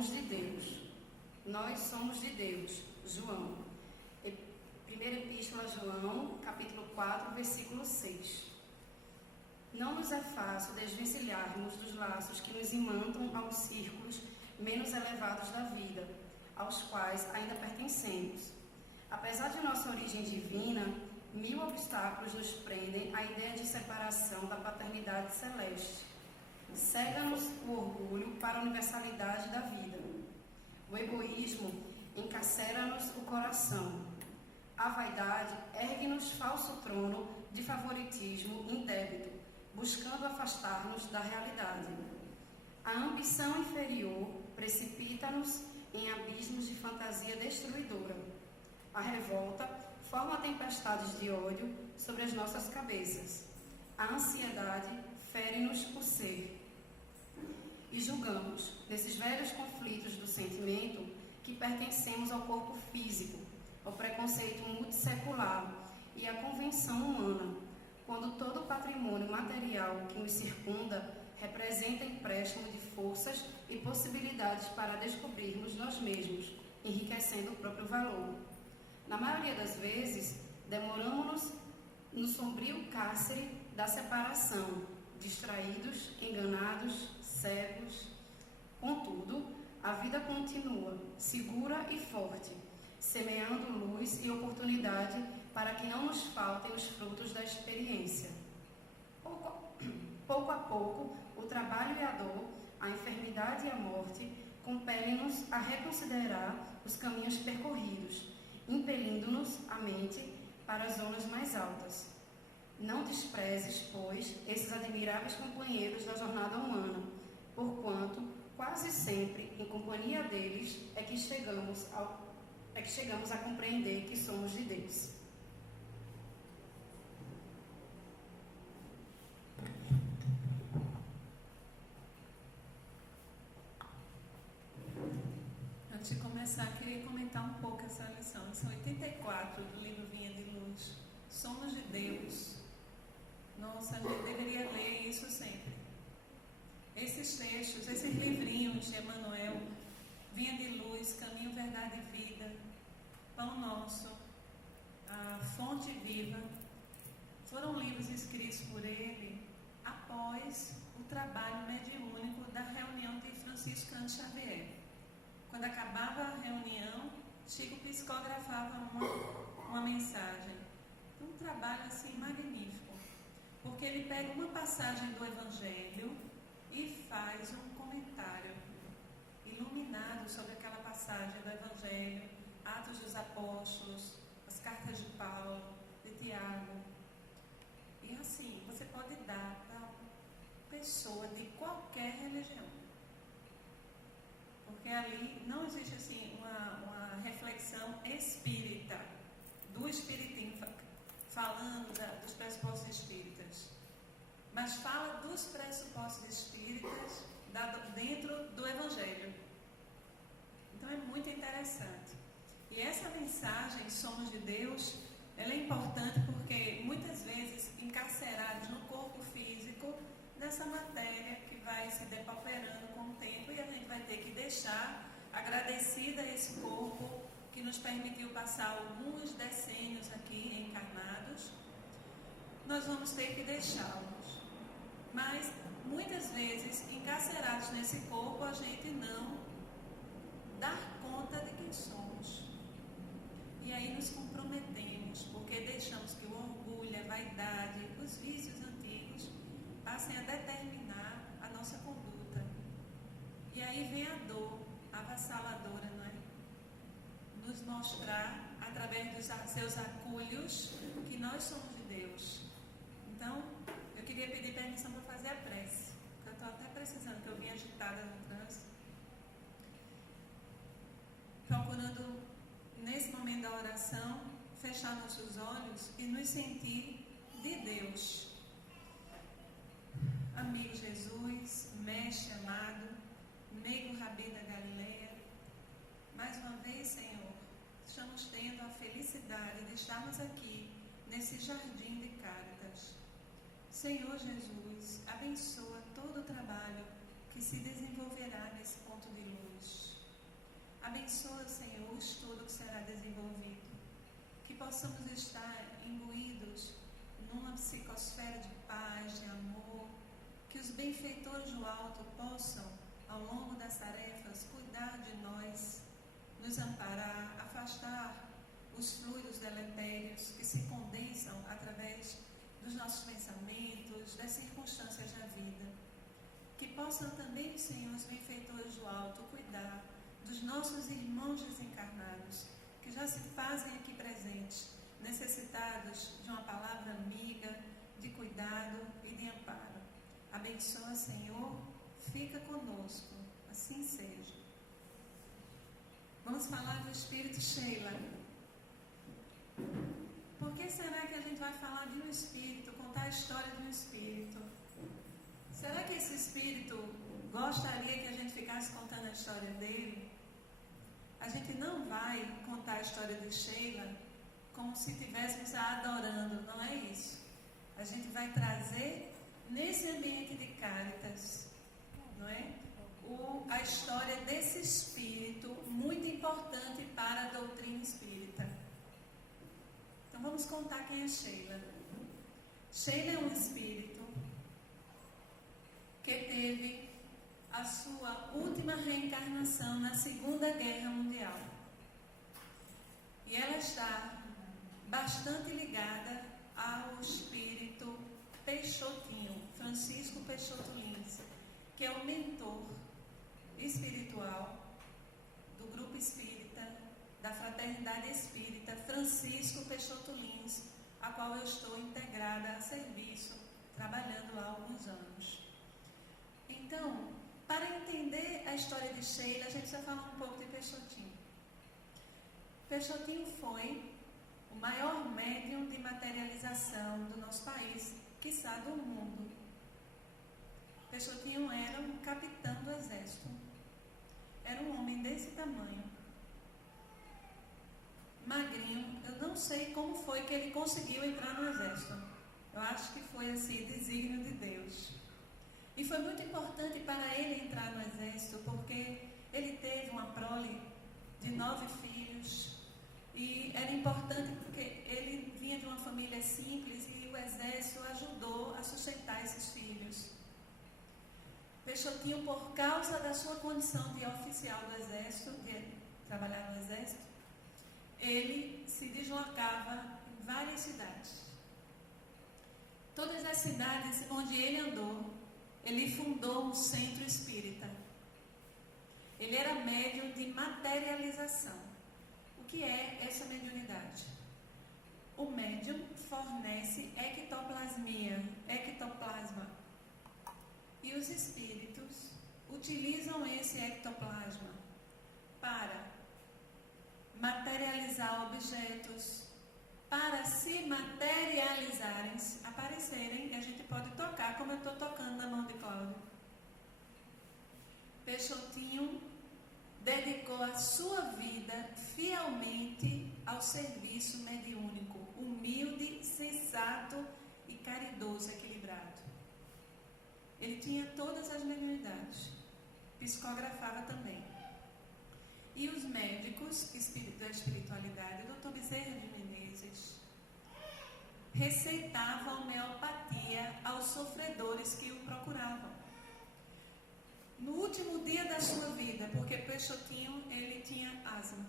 somos de Deus. Nós somos de Deus. João. Primeira Epístola a João, capítulo 4, versículo 6. Não nos é fácil desvencilharmos dos laços que nos imantam aos círculos menos elevados da vida, aos quais ainda pertencemos. Apesar de nossa origem divina, 1000 obstáculos nos prendem à ideia de separação da paternidade celeste. Cega-nos o orgulho para a universalidade da vida. O egoísmo encarcera-nos o coração. A vaidade ergue-nos falso trono de favoritismo indébito, buscando afastar-nos da realidade. A ambição inferior precipita-nos em abismos de fantasia destruidora. A revolta forma tempestades de ódio sobre as nossas cabeças. A ansiedade fere-nos o ser. E julgamos, nesses velhos conflitos do sentimento, que pertencemos ao corpo físico, ao preconceito multissecular e à convenção humana, quando todo o patrimônio material que nos circunda representa empréstimo de forças e possibilidades para descobrirmos nós mesmos, enriquecendo o próprio valor. Na maioria das vezes, demoramos-nos no sombrio cárcere da separação, distraídos, enganados, cegos. Contudo, a vida continua, segura e forte, semeando luz e oportunidade para que não nos faltem os frutos da experiência. Pouco a pouco, o trabalho e a dor, a enfermidade e a morte compelem-nos a reconsiderar os caminhos percorridos, impelindo-nos a mente para as zonas mais altas. Não desprezes, pois, esses admiráveis companheiros da jornada humana, porquanto, quase sempre, em companhia deles, é que chegamos a compreender que somos de Deus. Antes de começar, queria comentar um pouco essa lição. Lição 84 do livro Vinha de Luz. Somos de Deus. Nossa, a gente deveria ler isso sempre. Esses textos, esses livrinhos de Emmanuel, Vinha de Luz, Caminho, Verdade e Vida, Pão Nosso, a Fonte Viva, foram livros escritos por ele após o trabalho mediúnico da reunião de Francisco Cândido Xavier. Quando acabava a reunião, Chico psicografava uma mensagem. Um trabalho assim magnífico, porque ele pega uma passagem do Evangelho e faz um comentário iluminado sobre aquela passagem do Evangelho, Atos dos Apóstolos, as cartas de Paulo, de Tiago. E assim, você pode dar para pessoa de qualquer religião. Porque ali não existe assim uma reflexão espírita, do espiritismo, falando dos pressupostos espíritas, mas fala dos pressupostos espíritas dentro do Evangelho. Então é muito interessante. E essa mensagem, Somos de Deus, ela é importante porque muitas vezes encarcerados no corpo físico, nessa matéria que vai se depauperando com o tempo, e a gente vai ter que deixar, agradecida a esse corpo que nos permitiu passar alguns decênios aqui encarnados, nós vamos ter que deixá-los. Mas muitas vezes, encarcerados nesse corpo, a gente não dá conta de quem somos. E aí nos comprometemos, porque deixamos que o orgulho, a vaidade, os vícios antigos passem a determinar a nossa conduta. E aí vem a dor avassaladora, não é? Nos mostrar, através dos seus acúlios, que nós somos de Deus. Então, eu queria pedir permissão para fazer a prece, porque eu estou até precisando, que eu vim agitada no trânsito. Procurando, nesse momento da oração, fechar nossos olhos e nos sentir de Deus. Amigo Jesus, Mestre amado, Meigo Rabi da Galileia, mais uma vez, Senhor, estamos tendo a felicidade de estarmos aqui, nesse jardim de Cáritas. Senhor Jesus, abençoa todo o trabalho que se desenvolverá nesse ponto de luz. Abençoa, Senhor, o estudo que será desenvolvido. Que possamos estar imbuídos numa psicosfera de paz, de amor. Que os benfeitores do alto possam, ao longo das tarefas, cuidar de nós, nos amparar, afastar os fluidos deletérios que se condensam através dos nossos pensamentos, das circunstâncias da vida. Que possam também, Senhor, os benfeitores do alto cuidar dos nossos irmãos desencarnados, que já se fazem aqui presentes, necessitados de uma palavra amiga, de cuidado e de amparo. Abençoa, Senhor, fica conosco, assim seja. Vamos falar do Espírito Sheila. Por que será que a gente vai falar de um Espírito, contar a história de um Espírito? Será que esse Espírito gostaria que a gente ficasse contando a história dele? A gente não vai contar a história de Sheila como se estivéssemos a adorando, não é isso. A gente vai trazer nesse ambiente de Cáritas, não é? A história desse Espírito muito importante para a doutrina espírita. Então vamos contar quem é Sheila. Sheila é um Espírito que teve a sua última reencarnação na Segunda Guerra Mundial. E ela está bastante ligada ao espírito Peixotinho, Francisco Peixoto Lins, que é o mentor espiritual do grupo espírita, da fraternidade espírita Francisco Peixoto Lins, a qual eu estou integrada a serviço, trabalhando lá há alguns anos. Então, para entender a história de Sheila, a gente precisa falar um pouco de Peixotinho. Peixotinho foi o maior médium de materialização do nosso país, quiçá do mundo. Peixotinho era um capitão do exército. Era um homem desse tamanho, magrinho. Eu não sei como foi que ele conseguiu entrar no exército. Eu acho que foi assim, desígnio de Deus. E foi muito importante para ele entrar no exército, porque ele teve uma prole de 9 filhos. E era importante porque ele vinha de uma família simples e o exército ajudou a sustentar esses filhos. Peixotinho, por causa da sua condição de oficial do exército, de trabalhar no exército, ele se deslocava em várias cidades. Todas as cidades onde ele andou, ele fundou um centro espírita. Ele era médium de materialização. O que é essa mediunidade? O médium fornece ectoplasma. E os espíritos utilizam esse ectoplasma para materializar objetos, para se materializarem, aparecerem, e a gente pode tocar, como eu estou tocando na mão de Cláudio. Peixotinho dedicou a sua vida fielmente ao serviço mediúnico, humilde, sensato e caridoso, equilibrado. Ele tinha todas as mediunidades, psicografava também. E os médicos da espiritualidade, o Dr. Bezerra de Menezes, receitavam homeopatia aos sofredores que o procuravam. No último dia da sua vida, porque Peixotinho, ele tinha asma.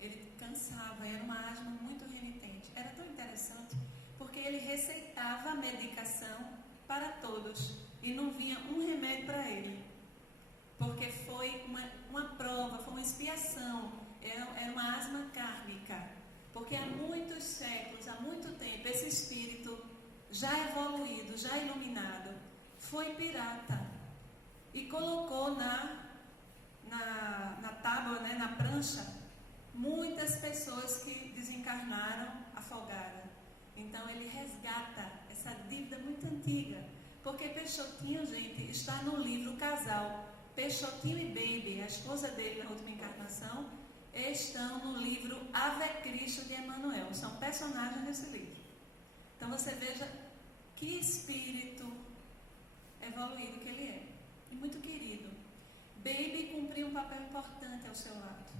Ele cansava, era uma asma muito renitente. Era tão interessante, porque ele receitava a medicação para todos e não vinha um remédio para ele. Porque foi uma prova, foi uma expiação, era uma asma kármica. Porque há muitos séculos, há muito tempo, esse espírito já evoluído, já iluminado, foi pirata e colocou na tábua, né, na prancha, muitas pessoas que desencarnaram afogadas. Então ele resgata essa dívida muito antiga, porque Peixotinho, gente, está no livro Casal. Peixotinho e Baby, a esposa dele na última encarnação, estão no livro Ave Cristo de Emmanuel. São personagens desse livro. Então você veja que espírito evoluído que ele é. E muito querido. Baby cumpriu um papel importante ao seu lado.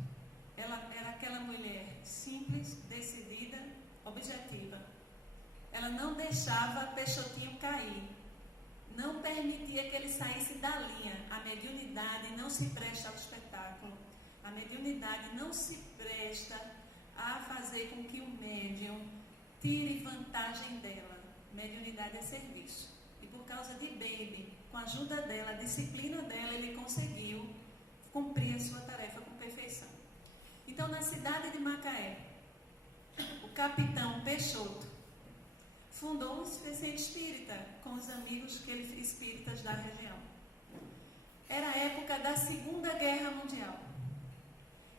Ela era aquela mulher simples, decidida, objetiva. Ela não deixava Peixotinho cair. Não permitia que ele saísse da linha. A mediunidade não se presta ao espetáculo. A mediunidade não se presta a fazer com que o médium tire vantagem dela. Mediunidade é serviço. E por causa de Baby, com a ajuda dela, a disciplina dela, ele conseguiu cumprir a sua tarefa com perfeição. Então, na cidade de Macaé, o capitão Peixoto fundou um centro espírita com os amigos espíritas da região. Era a época da Segunda Guerra Mundial.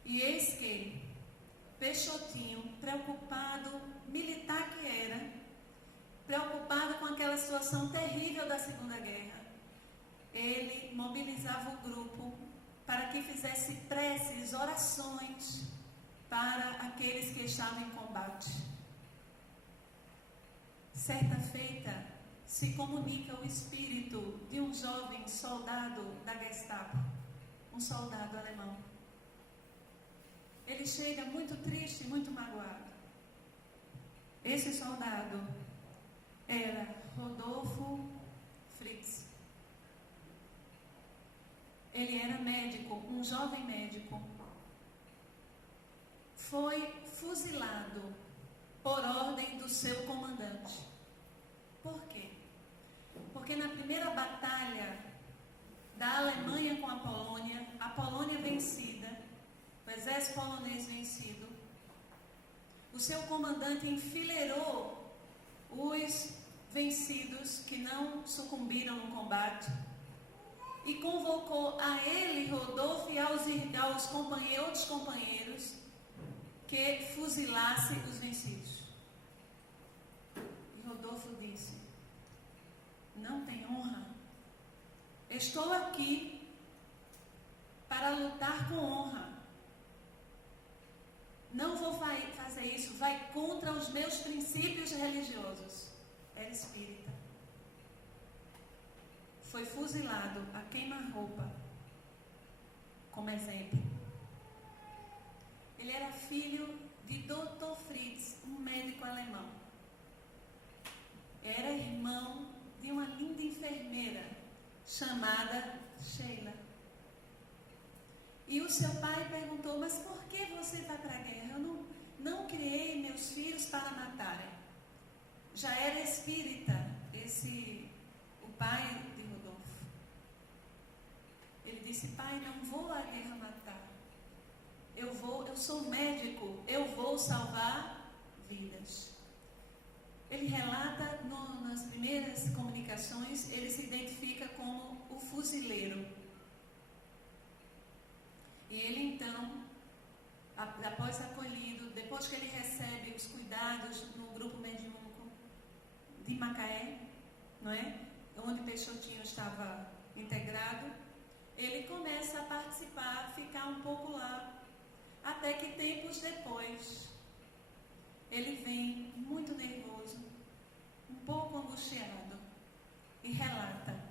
E eis que Peixotinho, preocupado, militar que era, preocupado com aquela situação terrível da Segunda Guerra, ele mobilizava o grupo para que fizesse preces, orações para aqueles que estavam em combate. Certa feita, se comunica o espírito de um jovem soldado da Gestapo, um soldado alemão. Ele chega muito triste, muito magoado. Esse soldado era Rodolfo Fritz. Ele era médico, um jovem médico. Foi fuzilado por ordem do seu comandante. Por quê? Porque na primeira batalha da Alemanha com a Polônia vencida, o exército polonês vencido, o seu comandante enfileirou os vencidos que não sucumbiram no combate e convocou a ele, Rodolfo, e aos outros companheiros que fuzilasse os vencidos. E Rodolfo disse: não tem honra. Estou aqui para lutar com honra. Não vou fazer isso, vai contra os meus princípios religiosos. Era espírita. Foi fuzilado a queima-roupa, como exemplo. Ele era filho de Dr. Fritz, um médico alemão. Era irmão de uma linda enfermeira chamada Sheila. E o seu pai perguntou: mas por que você vai para a guerra? Eu não criei meus filhos para matarem. Já era espírita, o pai de Rodolfo. Ele disse: pai, não vou à guerra matar. Eu sou médico, eu vou salvar vidas. Ele relata nas primeiras comunicações, ele se identifica como o fuzileiro. E ele então, após acolhido, depois que ele recebe os cuidados no grupo mediúnico de Macaé, não é? Onde Peixotinho estava integrado, ele começa a participar, ficar um pouco lá, até que tempos depois, ele vem muito nervoso, um pouco angustiado, e relata: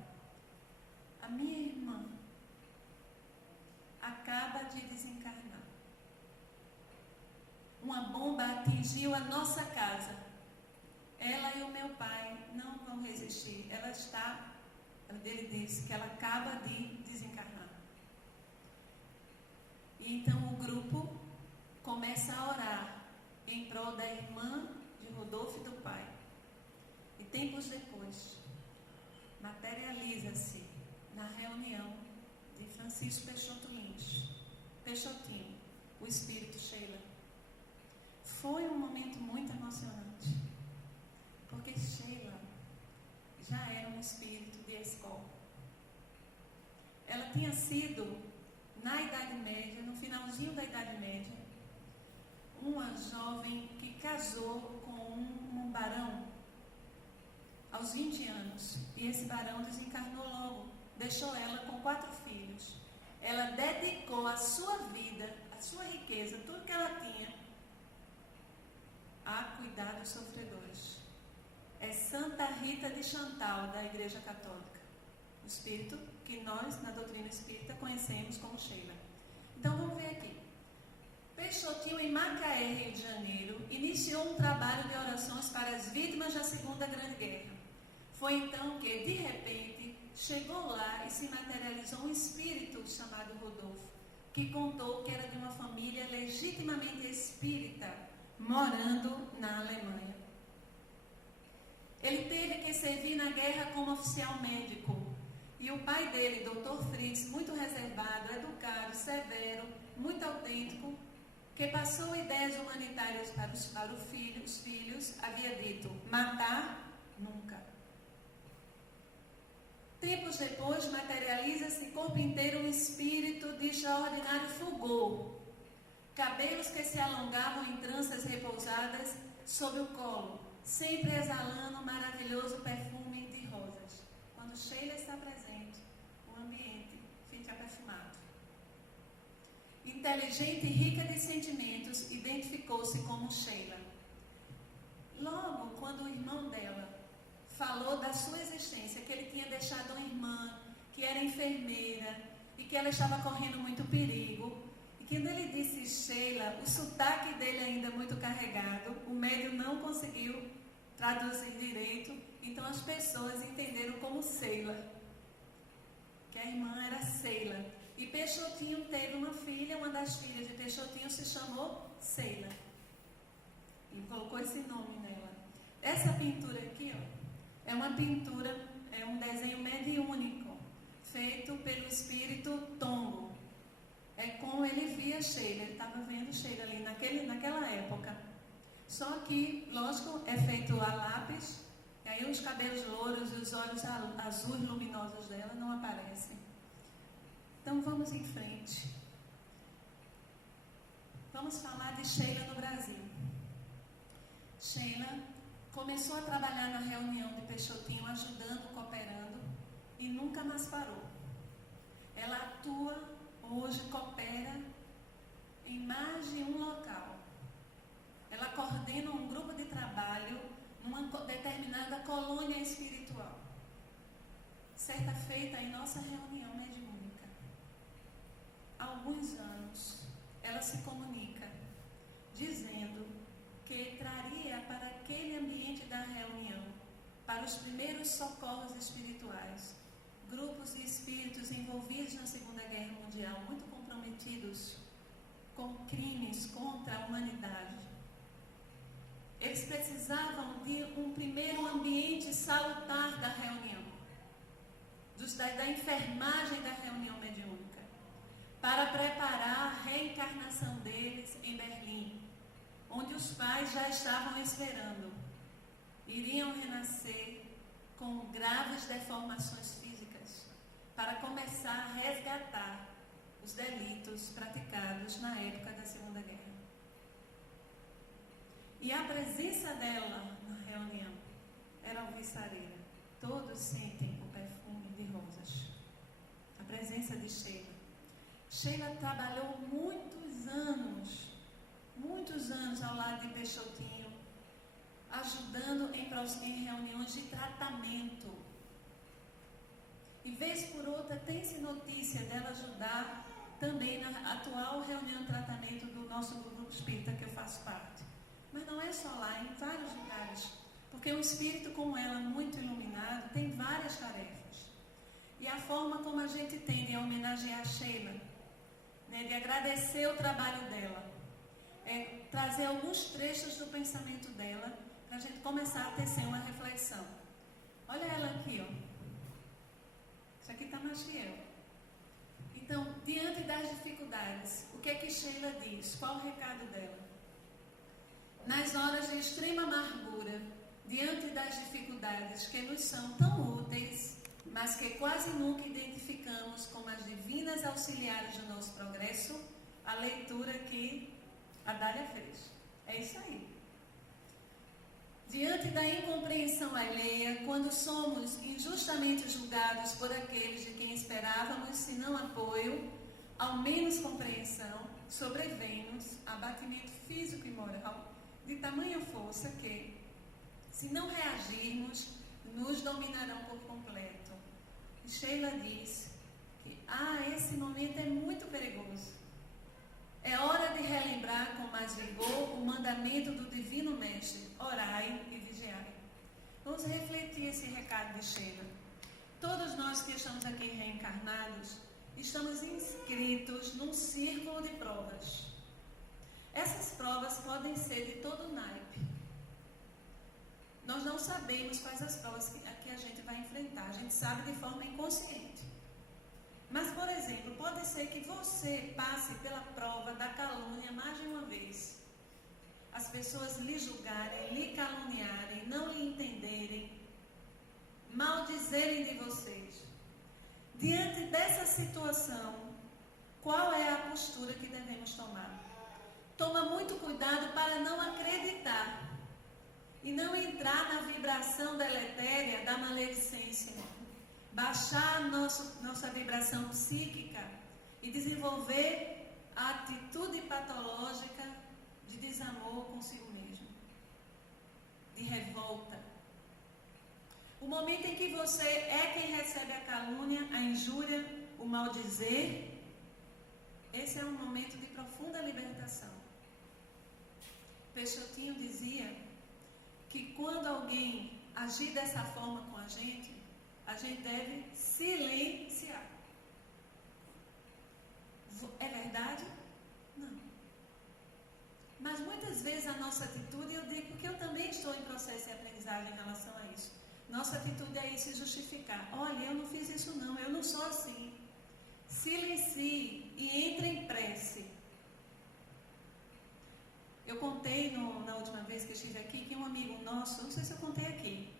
a minha irmã acaba de desencarnar. Uma bomba atingiu a nossa casa. Ela e o meu pai não vão resistir. Ele disse que ela acaba de desencarnar. E então o grupo começa a orar em prol da irmã de Rodolfo e do pai. E tempos depois, materializa-se na reunião de Francisco Peixoto Lins, Peixotinho, o espírito Sheila. Foi um momento muito emocionante, porque Sheila já era um espírito de escola. Ela tinha sido, na Idade Média, no finalzinho da Idade Média, uma jovem que casou com um barão aos 20 anos. E esse barão desencarnou logo, deixou ela com 4 filhos. Ela dedicou a sua vida, a sua riqueza, tudo que ela tinha, a cuidar dos sofredores. É Santa Rita de Chantal, da Igreja Católica. O espírito que nós, na doutrina espírita, conhecemos como Sheila. em Macaé, Rio de Janeiro, iniciou um trabalho de orações para as vítimas da Segunda Grande Guerra. Foi então que, de repente, chegou lá e se materializou um espírito chamado Rodolfo, que contou que era de uma família legitimamente espírita, morando na Alemanha. Ele teve que servir na guerra como oficial médico. E o pai dele, Dr. Fritz, muito reservado, educado, severo, muito autêntico, que passou ideias humanitárias para os filhos, havia dito: matar, nunca. Tempos depois, materializa-se corpo inteiro um espírito de extraordinário fulgor. Cabelos que se alongavam em tranças repousadas sobre o colo, sempre exalando um maravilhoso perfume de rosas. Quando Sheila está presente, o ambiente fica perfumado. Inteligente e rica de sentimentos, identificou-se como Sheila. Logo, quando o irmão dela falou da sua existência, que ele tinha deixado uma irmã, que era enfermeira, e que ela estava correndo muito perigo, e quando ele disse Sheila, o sotaque dele ainda muito carregado, o médium não conseguiu traduzir direito, então as pessoas entenderam como Sheila, que a irmã era Sheila. E Peixotinho teve uma filha, uma das filhas de Peixotinho se chamou Sheila. E colocou esse nome nela. Essa pintura aqui, ó, é uma pintura, é um desenho mediúnico, feito pelo espírito Tongo. É como ele via Sheila, ele estava vendo Sheila ali naquela época. Só que, lógico, é feito a lápis, e aí os cabelos louros e os olhos azuis luminosos dela não aparecem. Então vamos em frente. Vamos falar de Sheila no Brasil. Sheila começou a trabalhar na reunião de Peixotinho, ajudando, cooperando, e nunca mais parou. Ela atua hoje, coopera em mais de um local. Ela coordena um grupo de trabalho numa determinada colônia espiritual. Certa feita, em nossa reunião mediúnica, há alguns anos, ela se comunica, dizendo que traria para aquele ambiente da reunião, para os primeiros socorros espirituais, grupos de espíritos envolvidos na Segunda Guerra Mundial, muito comprometidos com crimes contra a humanidade. Eles precisavam de um primeiro ambiente salutar da reunião, da enfermagem da reunião mediúnica, para preparar a reencarnação deles em Berlim, onde os pais já estavam esperando. Iriam renascer com graves deformações físicas, para começar a resgatar os delitos praticados na época da Segunda Guerra. E a presença dela na reunião era alvissareira. Todos sentem o perfume de rosas. A presença de Sheila. Sheila trabalhou muitos anos ao lado de Peixotinho, ajudando em reuniões de tratamento. E vez por outra tem-se notícia dela ajudar também na atual reunião de tratamento do nosso grupo espírita, que eu faço parte. Mas não é só lá, em vários lugares. Porque um espírito como ela, muito iluminado, tem várias tarefas. E a forma como a gente tem de homenagear a Sheila, né, de agradecer o trabalho dela, é trazer alguns trechos do pensamento dela, para a gente começar a tecer uma reflexão. Olha ela aqui, ó. Isso aqui está mais que eu. Então, diante das dificuldades, o que é que Sheila diz? Qual o recado dela? Nas horas de extrema amargura, diante das dificuldades que nos são tão úteis, mas que quase nunca identificamos como as divinas auxiliares do nosso progresso, a leitura que a Dália fez. É isso aí. Diante da incompreensão alheia, quando somos injustamente julgados por aqueles de quem esperávamos, se não apoio, ao menos compreensão, sobrevém-nos abatimento físico e moral de tamanha força que, se não reagirmos, nos dominarão por completo. E Sheila diz que esse momento é muito perigoso. É hora de relembrar com mais orai e vigiai. Vamos refletir esse recado de Sheila. Todos nós que estamos aqui reencarnados, estamos inscritos num círculo de provas. Essas provas podem ser de todo naipe. Nós não sabemos quais as provas que a gente vai enfrentar. A gente sabe de forma inconsciente. Mas, por exemplo, pode ser que você passe pela prova da calúnia mais de uma vez. As pessoas lhe julgarem, lhe caluniarem, não lhe entenderem, maldizerem de vocês. Diante dessa situação, qual é a postura que devemos tomar? Toma muito cuidado para não acreditar e não entrar na vibração deletéria da maledicência. Baixar nossa vibração psíquica e desenvolver a atitude patológica de desamor consigo mesmo, de revolta. O momento em que você é quem recebe a calúnia, a injúria, o maldizer, esse é um momento de profunda libertação. Peixotinho dizia que quando alguém agir dessa forma com a gente deve silenciar. É verdade? Não. Mas muitas vezes a nossa atitude, eu digo porque eu também estou em processo de aprendizagem em relação a isso. Nossa atitude é se justificar. Olha, eu não fiz isso não, eu não sou assim. Silencie e entre em prece. Eu contei na última vez que eu estive aqui que um amigo nosso, não sei se eu contei aqui,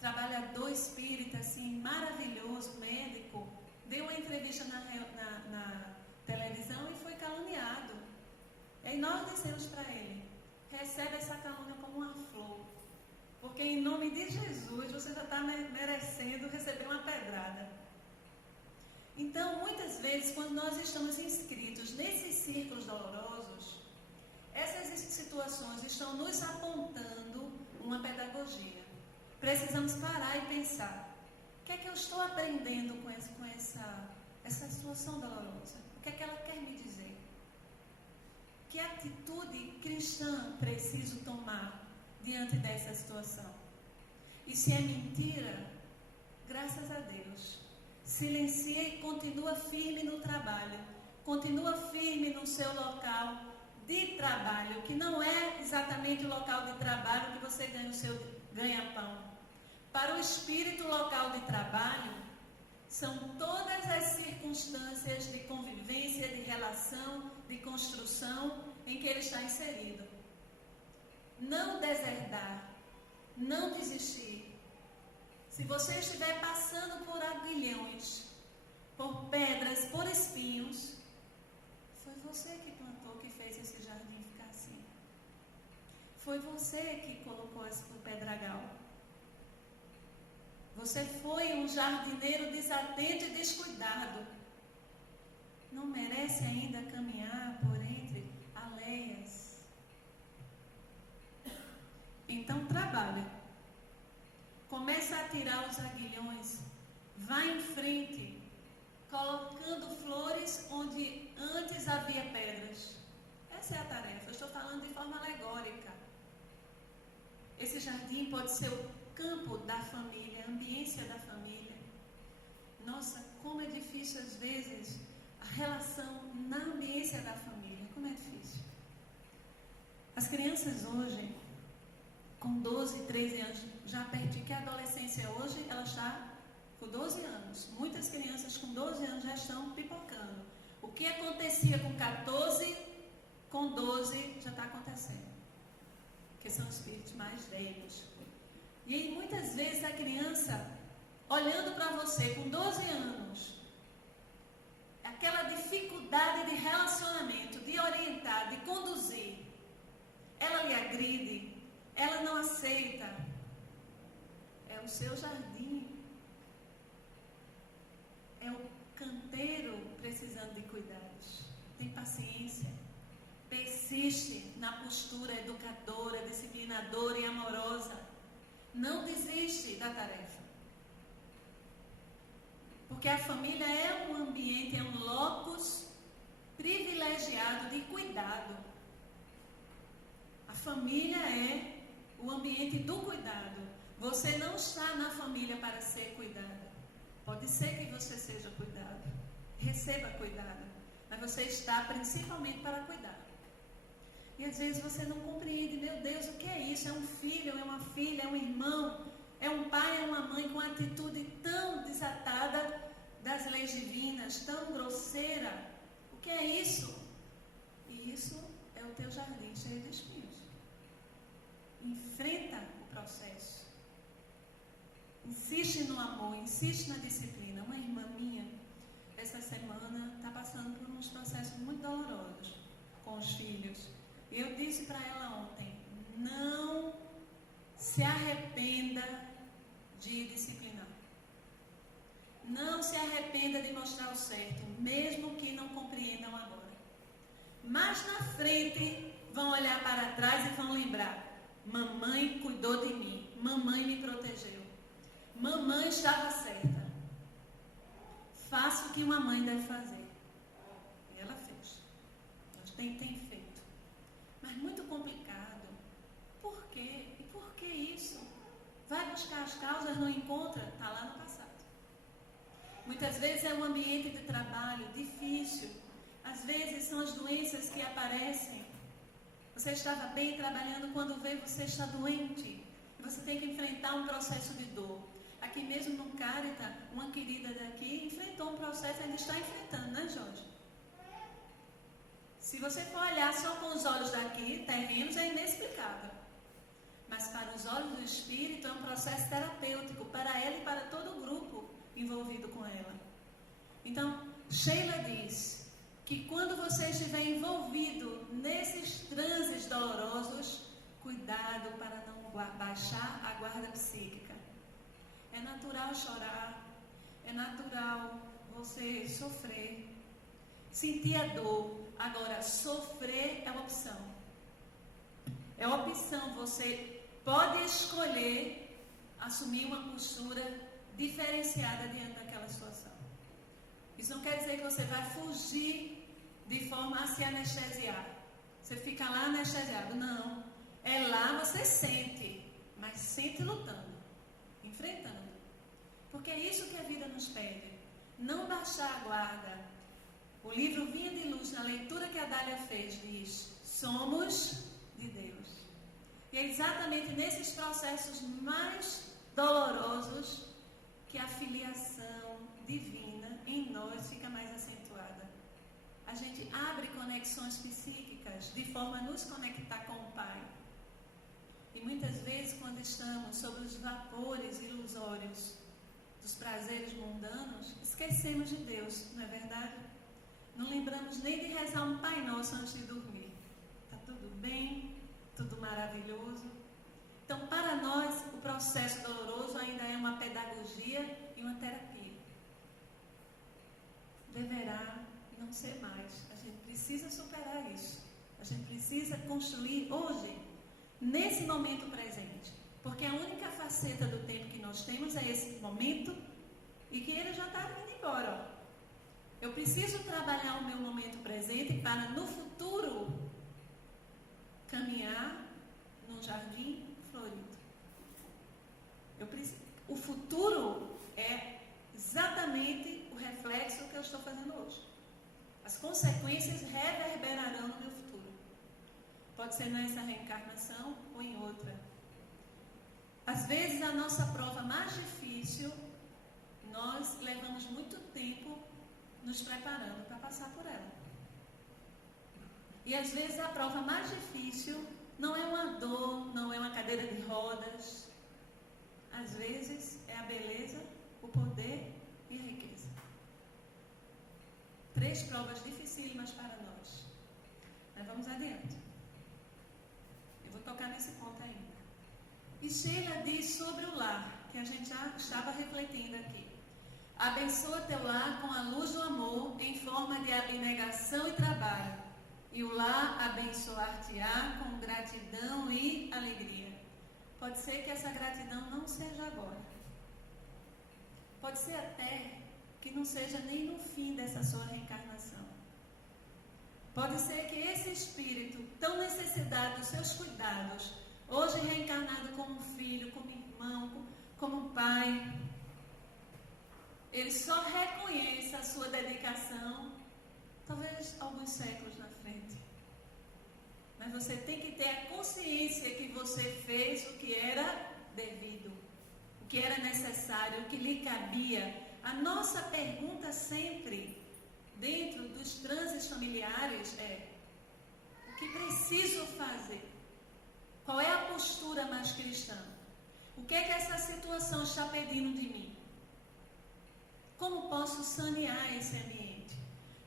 trabalhador espírita, assim, maravilhoso, médico, deu uma entrevista na televisão e foi caluniado. E nós dissemos para ele, recebe essa calúnia como uma flor, porque em nome de Jesus você já está merecendo receber uma pedrada. Então, muitas vezes, quando nós estamos inscritos nesses círculos dolorosos, essas situações estão nos apontando uma pedagogia. Precisamos parar e pensar, o que é que eu estou aprendendo com essa situação dolorosa? O que é que ela quer me dizer? Que atitude cristã preciso tomar diante dessa situação? E se é mentira, graças a Deus, silencia e continua firme no trabalho, continua firme no seu local de trabalho, que não é exatamente o local de trabalho que você ganha o seu ganha-pão. Para o espírito, o local de trabalho são todas as circunstâncias de convivência, de relação, de construção em que ele está inserido. Não deserdar, não desistir. Se você estiver passando por aguilhões, por pedras, por espinhos, foi você que plantou, que fez esse jardim ficar assim. Foi você que colocou o pedregal. Você foi um jardineiro desatento e descuidado. Não merece ainda caminhar por entre aleias. Então trabalhe. Começa a tirar os aguilhões. Vá em frente, colocando flores onde antes havia pedras. Essa é a tarefa. Eu estou falando de forma alegórica. Esse jardim pode ser o campo da família, a ambiência da família. Nossa, como é difícil às vezes a relação na ambiência da família. Como é difícil. As crianças hoje, com 12, 13 anos, já perdi que a adolescência hoje, ela está com 12 anos. Muitas crianças com 12 anos já estão pipocando. O que acontecia com 14, com 12 já está acontecendo. Que são espíritos mais velhos. E aí, muitas vezes a criança, olhando para você com 12 anos, aquela dificuldade de relacionamento, de orientar, de conduzir, ela lhe agride, ela não aceita. É o seu jardim. É o canteiro precisando de cuidados. Tem paciência. Persiste na postura educadora, disciplinadora e amorosa. Não desiste da tarefa. Porque a família é um ambiente, é um locus privilegiado de cuidado. A família é o ambiente do cuidado. Você não está na família para ser cuidada. Pode ser que você seja cuidado, receba cuidado, mas você está principalmente para cuidar. E às vezes você não compreende, meu Deus, o que é isso? É um filho, é uma filha, é um irmão, é um pai, é uma mãe com atitude tão desatada das leis divinas, tão grosseira. O que é isso? E isso é o teu jardim cheio de espinhos. Enfrenta o processo. Insiste no amor, insiste na disciplina. Uma irmã minha, essa semana, está passando por uns processos muito dolorosos com os filhos. E eu disse para ela ontem, não se arrependa de disciplinar. Não se arrependa de mostrar o certo, mesmo que não compreendam agora. Mas na frente vão olhar para trás e vão lembrar, mamãe cuidou de mim, mamãe me protegeu, mamãe estava certa. Faça o que uma mãe deve fazer. E ela fez. Nós tem feito. Mas muito complicado. Por quê? E por que isso? Vai buscar as causas, não encontra? Está lá no passado. Muitas vezes é um ambiente de trabalho difícil. Às vezes são as doenças que aparecem. Você estava bem trabalhando, quando vê você está doente. E você tem que enfrentar um processo de dor. Aqui mesmo no Caritas, uma querida daqui enfrentou um processo, ainda está enfrentando, né, Jorge? Se você for olhar só com os olhos daqui, terrenos, é inexplicável. Mas para os olhos do Espírito é um processo terapêutico, para ela e para todo o grupo envolvido com ela. Então, Sheila diz que quando você estiver envolvido nesses transes dolorosos, cuidado para não baixar a guarda psíquica. É natural chorar, é natural você sofrer, sentir a dor. Agora, sofrer é opção. É opção, você pode escolher assumir uma postura diferenciada diante daquela situação. Isso não quer dizer que você vai fugir de forma a se anestesiar. Você fica lá anestesiado. Não. É lá você sente, mas sente lutando, enfrentando. Porque é isso que a vida nos pede. Não baixar a guarda. O livro Vinha de Luz, na leitura que a Dália fez, diz: somos de Deus. E é exatamente nesses processos mais dolorosos que a filiação divina em nós fica mais acentuada. A gente abre conexões psíquicas de forma a nos conectar com o Pai. E muitas vezes, quando estamos sobre os vapores ilusórios dos prazeres mundanos, esquecemos de Deus, não é verdade? Não lembramos nem de rezar um Pai Nosso antes de dormir. Está tudo bem, tudo maravilhoso. Então, para nós, o processo doloroso ainda é uma pedagogia e uma terapia. Deverá não ser mais. A gente precisa superar isso. A gente precisa construir hoje, nesse momento presente. Porque a única faceta do tempo que nós temos é esse momento e que ele já está indo embora. Ó. Eu preciso trabalhar o meu momento presente para, no futuro, caminhar num jardim florido. O futuro é exatamente o reflexo que eu estou fazendo hoje. As consequências reverberarão no meu futuro. Pode ser nessa reencarnação ou em outra. Às vezes, a nossa prova mais difícil, nós levamos muito tempo nos preparando para passar por ela. E às vezes a prova mais difícil não é uma dor, não é uma cadeira de rodas. Às vezes é a beleza, o poder e a riqueza. 3 provas dificílimas para nós. Mas vamos adiante. Eu vou tocar nesse ponto ainda. E Sheila diz sobre o lar, que a gente já estava refletindo aqui. Abençoa teu lar com a luz do amor em forma de abnegação e trabalho. E o lar abençoar-te-á com gratidão e alegria. Pode ser que essa gratidão não seja agora. Pode ser até que não seja nem no fim dessa sua reencarnação. Pode ser que esse espírito, tão necessitado dos seus cuidados, hoje reencarnado como filho, como irmão, como pai, ele só reconhece a sua dedicação, talvez alguns séculos na frente. Mas você tem que ter a consciência que você fez o que era devido, o que era necessário, o que lhe cabia. A nossa pergunta sempre, dentro dos trânsitos familiares, é: o que preciso fazer? Qual é a postura mais cristã? O que é que essa situação está pedindo de mim? Como posso sanear esse ambiente?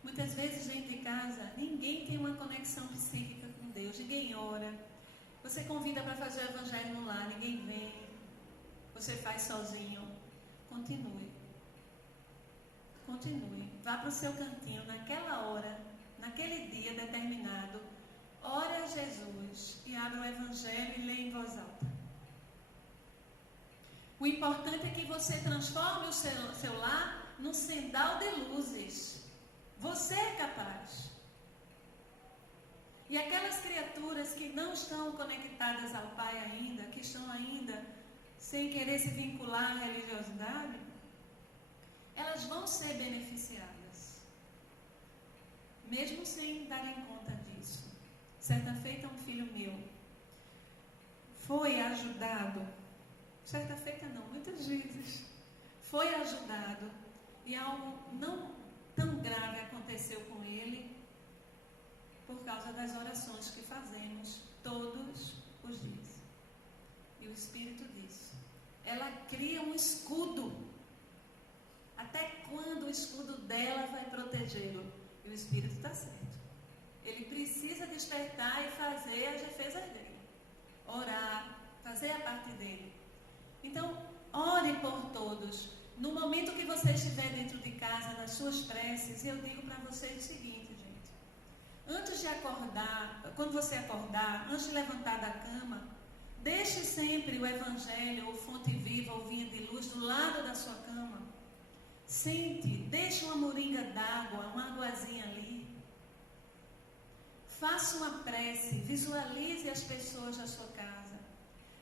Muitas vezes dentro de casa, ninguém tem uma conexão psíquica com Deus, ninguém ora. Você convida para fazer o evangelho no lar, ninguém vem. Você faz sozinho. Continue. Vá para o seu cantinho, naquela hora, naquele dia determinado. Ore a Jesus e abra o evangelho e leia em voz alta. O importante é que você transforme o seu lar num sendal de luzes. Você é capaz. E aquelas criaturas que não estão conectadas ao Pai ainda, que estão ainda sem querer se vincular à religiosidade, elas vão ser beneficiadas, mesmo sem darem conta disso. Certa feita, um filho meu foi ajudado, certa feita não, muitas vezes, foi ajudado e algo não tão grave aconteceu com ele por causa das orações que fazemos todos os dias. E o Espírito disse: ela cria um escudo. Até quando o escudo dela vai protegê-lo? E o Espírito está certo. Ele precisa despertar e fazer as defesas dele. Orar, fazer a parte dele. Então, ore por todos. No momento que você estiver dentro de casa, nas suas preces, eu digo para vocês o seguinte, gente. Antes de acordar, quando você acordar, antes de levantar da cama, deixe sempre o Evangelho, ou fonte viva, ou vinha de luz, do lado da sua cama. Sente, deixe uma moringa d'água, uma aguazinha ali. Faça uma prece, visualize as pessoas da sua casa.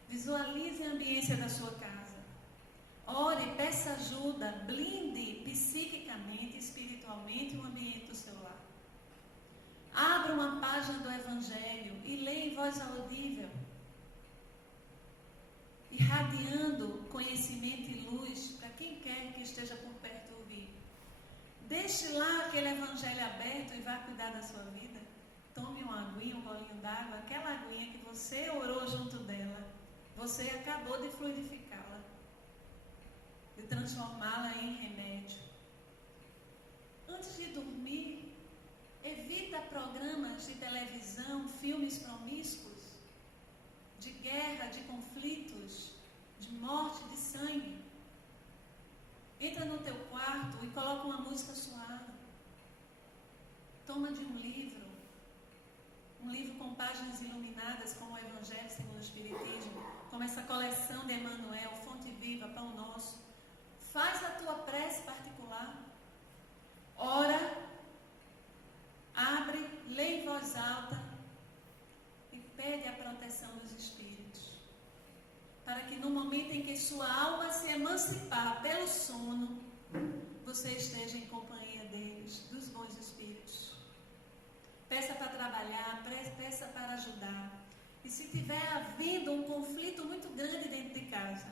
Visualize a ambiência da sua casa. Ore, peça ajuda, blinde psiquicamente, espiritualmente o ambiente do seu lar. Abra uma página do Evangelho e leia em voz audível, irradiando conhecimento e luz para quem quer que esteja por perto ouvir. Deixe lá aquele Evangelho aberto e vá cuidar da sua vida. Tome uma aguinha, um bolinho d'água, aquela aguinha que você orou junto dela. Você acabou de fluidificá-la, de transformá-la em remédio. Antes de dormir, evita programas de televisão, filmes promíscuos, de guerra, de conflitos, de morte, de sangue. Entra no teu quarto e coloca uma música suave. Toma de um livro com páginas iluminadas, como o Evangelho segundo o Espiritismo, como essa coleção de Emmanuel, Fonte Viva, Pão Nosso. Faz a tua prece particular. Ora, abre, lê em voz alta e pede a proteção dos Espíritos, para que no momento em que sua alma se emancipar pelo sono, você esteja em companhia deles, dos bons Espíritos. Peça para trabalhar, peça para ajudar. E se tiver havido um conflito muito grande dentro de casa,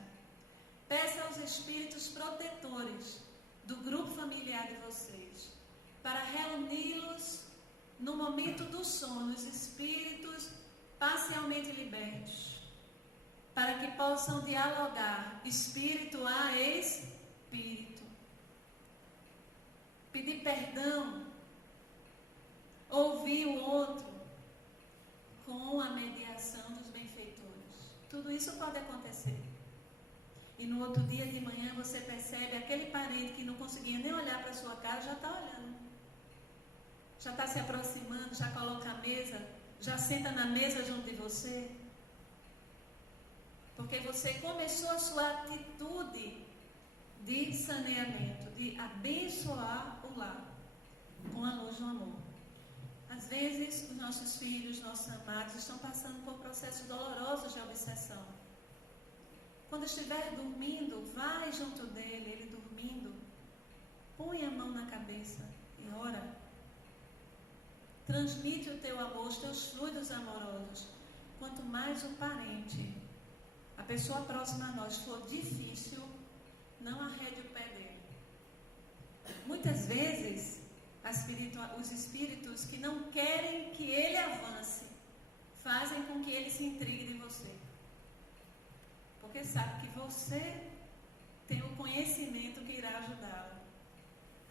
peça aos Espíritos protetores do grupo familiar de vocês, para reuni-los no momento do sono, os Espíritos parcialmente libertos, para que possam dialogar espírito a espírito, pedir perdão, ouvir o outro com a mediação dos benfeitores. Tudo isso pode acontecer. E no outro dia de manhã você percebe aquele parente que não conseguia nem olhar para a sua cara, já está olhando. Já está se aproximando, já coloca a mesa, já senta na mesa junto de você. Porque você começou a sua atitude de saneamento, de abençoar o lar com a luz do amor. Às vezes vezes os nossos filhos, nossos amados, estão passando por processos dolorosos de obsessão. Quando estiver dormindo, vai junto dele, ele dormindo, põe a mão na cabeça e ora. Transmite o teu amor, os teus fluidos amorosos. Quanto mais o parente, a pessoa próxima a nós, for difícil, não arrede o pé dele. Muitas vezes, os espíritos que não querem que ele avance, fazem com que ele se intrigue de você. Porque sabe que você tem o conhecimento que irá ajudá-lo.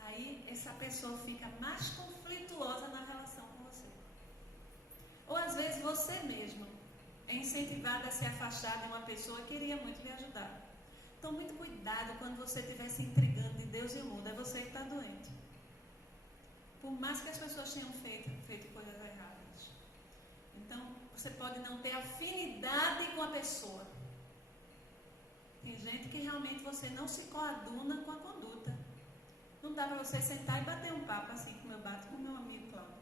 Aí, essa pessoa fica mais conflituosa na relação com você. Ou, às vezes, você mesmo é incentivado a se afastar de uma pessoa que queria muito lhe ajudar. Então, muito cuidado quando você estiver se intrigando de Deus e o mundo. É você que está doente. Por mais que as pessoas tenham feito coisas erradas. Então, você pode não ter afinidade com a pessoa. Tem gente que realmente você não se coaduna com a conduta. Não dá para você sentar e bater um papo assim como eu bato com o meu amigo Cláudio.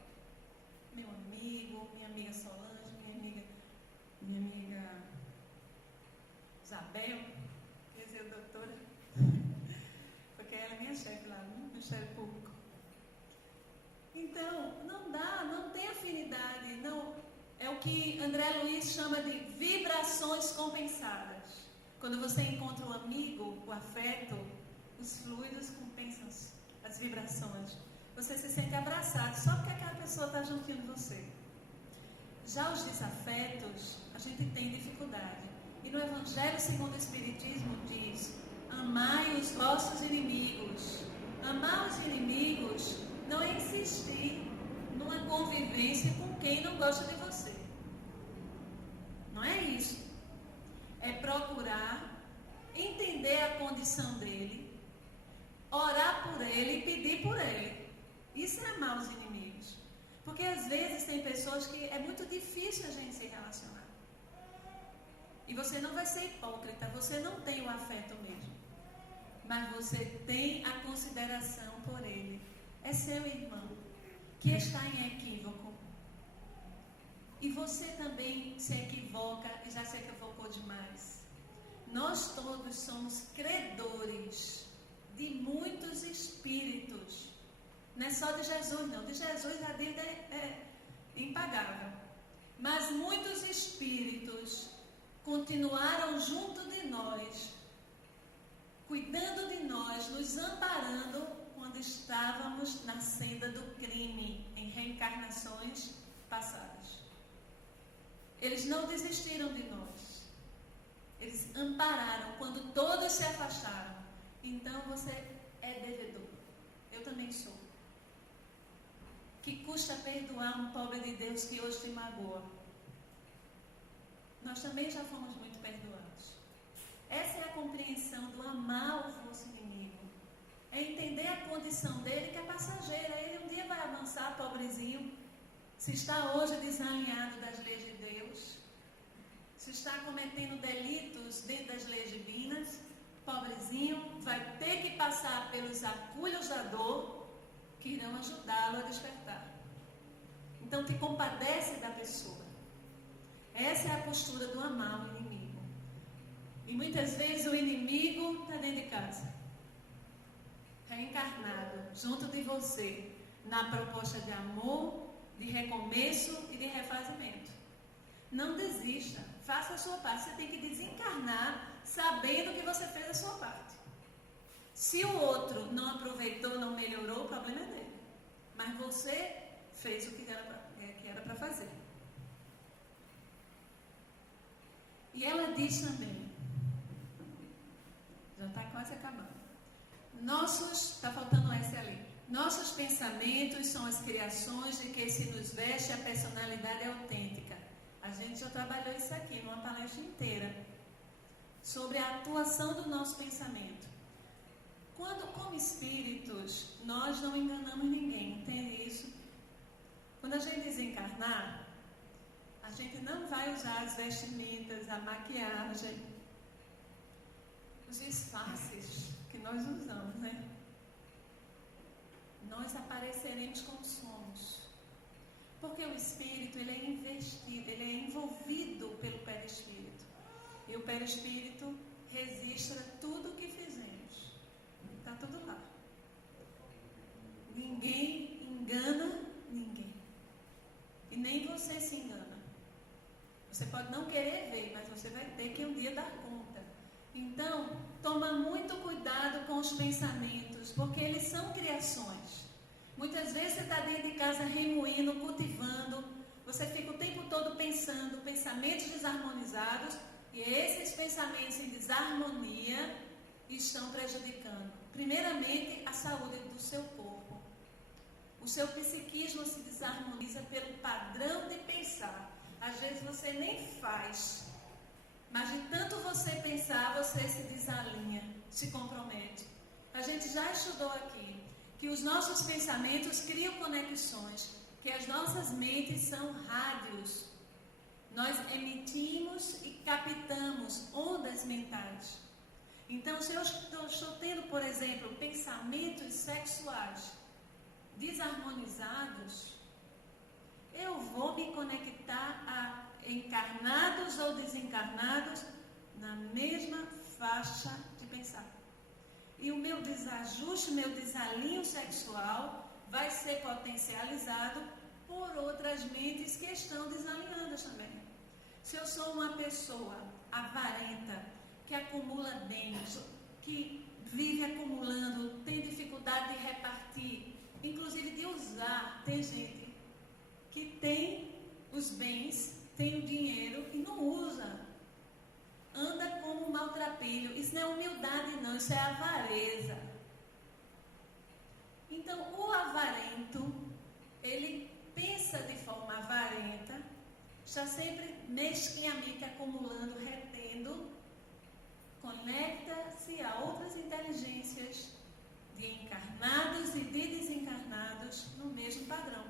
Meu amigo, minha amiga Solange, minha amiga Isabel, quer dizer, doutora, porque ela é minha chefe lá no Ministério Público. Então, não dá, não tem afinidade, não. É o que André Luiz chama de vibrações compensadas. Quando você encontra um amigo, o afeto, os fluidos compensam as vibrações. Você se sente abraçado só porque aquela pessoa está juntinho de você. Já os desafetos, a gente tem dificuldade. E no Evangelho segundo o Espiritismo diz: amai os vossos inimigos. Amar os inimigos não é insistir numa convivência com quem não gosta de você. Não é isso. É procurar entender a condição dele, orar por ele e pedir por ele. Isso é amar os inimigos. Porque às vezes tem pessoas que é muito difícil a gente se relacionar. E você não vai ser hipócrita, você não tem o afeto mesmo. Mas você tem a consideração por ele. É seu irmão, que está em equívoco. E você também se equivoca e já se equivocou demais. Nós todos somos credores de muitos espíritos. Não é só de Jesus, não. De Jesus a dívida é impagável. Mas muitos espíritos continuaram junto de nós, cuidando de nós, nos amparando quando estávamos na senda do crime, em reencarnações passadas. Eles não desistiram de nós. Eles ampararam quando todos se afastaram. Então você é devedor. Eu também sou. Que custa perdoar um pobre de Deus que hoje te magoa? Nós também já fomos muito perdoados. Essa é a compreensão do amar o vosso inimigo. É entender a condição dele, que é passageira. Ele um dia vai avançar, pobrezinho. Se está hoje desalinhado das leis de Deus, se está cometendo delitos dentro das leis divinas, pobrezinho vai ter que passar pelos acúlios da dor que irão ajudá-lo a despertar. Então, te compadece da pessoa. Essa é a postura do amar o inimigo. E muitas vezes o inimigo está dentro de casa, reencarnado, junto de você, na proposta de amor, de recomeço e de refazimento. Não desista, faça a sua parte. Você tem que desencarnar sabendo que você fez a sua parte. Se o outro não aproveitou, não melhorou, o problema é dele. Mas você fez o que era para fazer. E ela diz também, já está quase acabando. Está faltando essa ali. Nossos pensamentos são as criações de que se nos veste a personalidade autêntica. A gente já trabalhou isso aqui numa palestra inteira, sobre a atuação do nosso pensamento. Quando, como espíritos, nós não enganamos ninguém, entende isso? Quando a gente desencarnar, a gente não vai usar as vestimentas, a maquiagem, os disfarces que nós usamos, né? Nós apareceremos como somos. Porque o espírito, ele é investido, ele é envolvido pelo perispírito. E o perispírito registra tudo o que fizemos. Está tudo lá. Ninguém engana ninguém. E nem você se engana. Você pode não querer ver, mas você vai ter que um dia dar conta. Então, toma muito cuidado com os pensamentos, porque eles são criações. Muitas vezes você está dentro de casa remoendo, cultivando, você fica o tempo todo pensando pensamentos desarmonizados, e esses pensamentos em desarmonia estão prejudicando, primeiramente, a saúde do seu corpo. O seu psiquismo se desarmoniza pelo padrão de pensar. Às vezes você nem faz, mas de tanto você pensar, você se desalinha, se compromete. A gente já estudou aqui que os nossos pensamentos criam conexões, que as nossas mentes são rádios. Nós emitimos e captamos ondas mentais. Então, se eu estou tendo, por exemplo, pensamentos sexuais desarmonizados, eu vou me conectar a encarnados ou desencarnados na mesma faixa de pensar. E o meu desajuste, meu desalinho sexual vai ser potencializado por outras mentes que estão desalinhadas também. Se eu sou uma pessoa avarenta, que acumula bens, que vive acumulando, tem dificuldade de repartir, inclusive de usar, tem gente que tem os bens, tem o dinheiro e não usa. Anda como um maltrapilho. Isso não é humildade, não. Isso é avareza. Então, o avarento, ele pensa de forma avarenta, está sempre mesquinhamente acumulando, retendo, conecta-se a outras inteligências de encarnados e de desencarnados no mesmo padrão.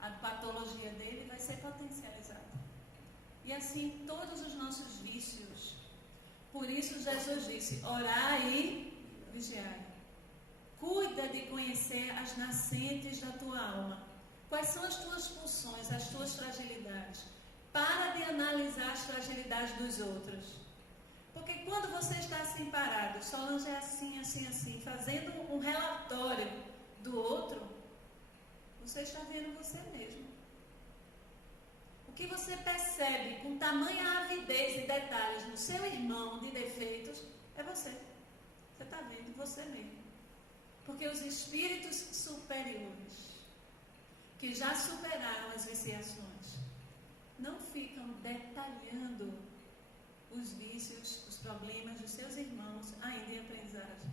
A patologia dele vai ser potencializada. E assim todos os nossos vícios. Por isso Jesus disse: orai e vigiai. Cuida de conhecer as nascentes da tua alma. Quais são as tuas pulsões, as tuas fragilidades? Para de analisar as fragilidades dos outros. Porque quando você está assim parado, Solange é assim, assim, assim, fazendo um relatório do outro, você está vendo você mesmo. O que você percebe com tamanha avidez e detalhes no seu irmão de defeitos é você. Você está vendo você mesmo. Porque os espíritos superiores, que já superaram as viciações, não ficam detalhando os vícios, os problemas dos seus irmãos ainda em aprendizagem.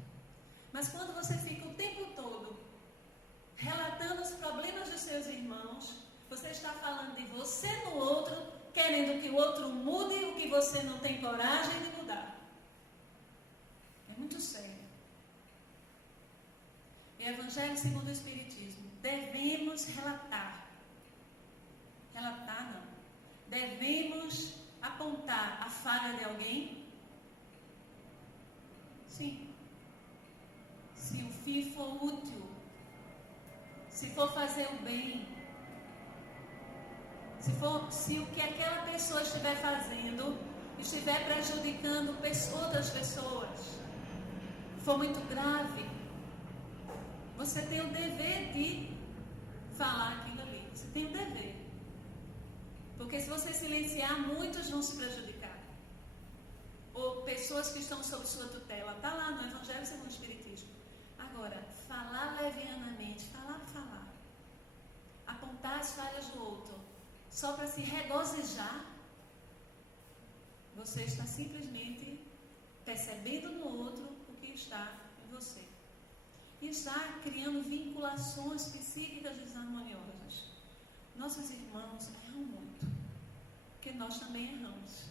Mas quando você fica o tempo todo relatando os problemas dos seus irmãos, você está falando de você no outro, querendo que o outro mude o que você não tem coragem de mudar. É muito sério. E o Evangelho segundo o Espiritismo, devemos relatar. Relatar não. Devemos apontar a falha de alguém? Sim. Se o fim for útil, se for fazer o bem, se o que aquela pessoa estiver fazendo estiver prejudicando outras pessoas, for muito grave, você tem o dever de falar aquilo ali. Você tem o dever. Porque se você silenciar, muitos vão se prejudicar. Ou pessoas que estão sob sua tutela. Está lá no Evangelho segundo o Espiritismo. Agora, falar levianamente, falar. Apontar as falhas do outro, só para se regozijar, você está simplesmente percebendo no outro o que está em você. E está criando vinculações psíquicas desarmoniosas. Nossos irmãos erram muito, porque nós também erramos.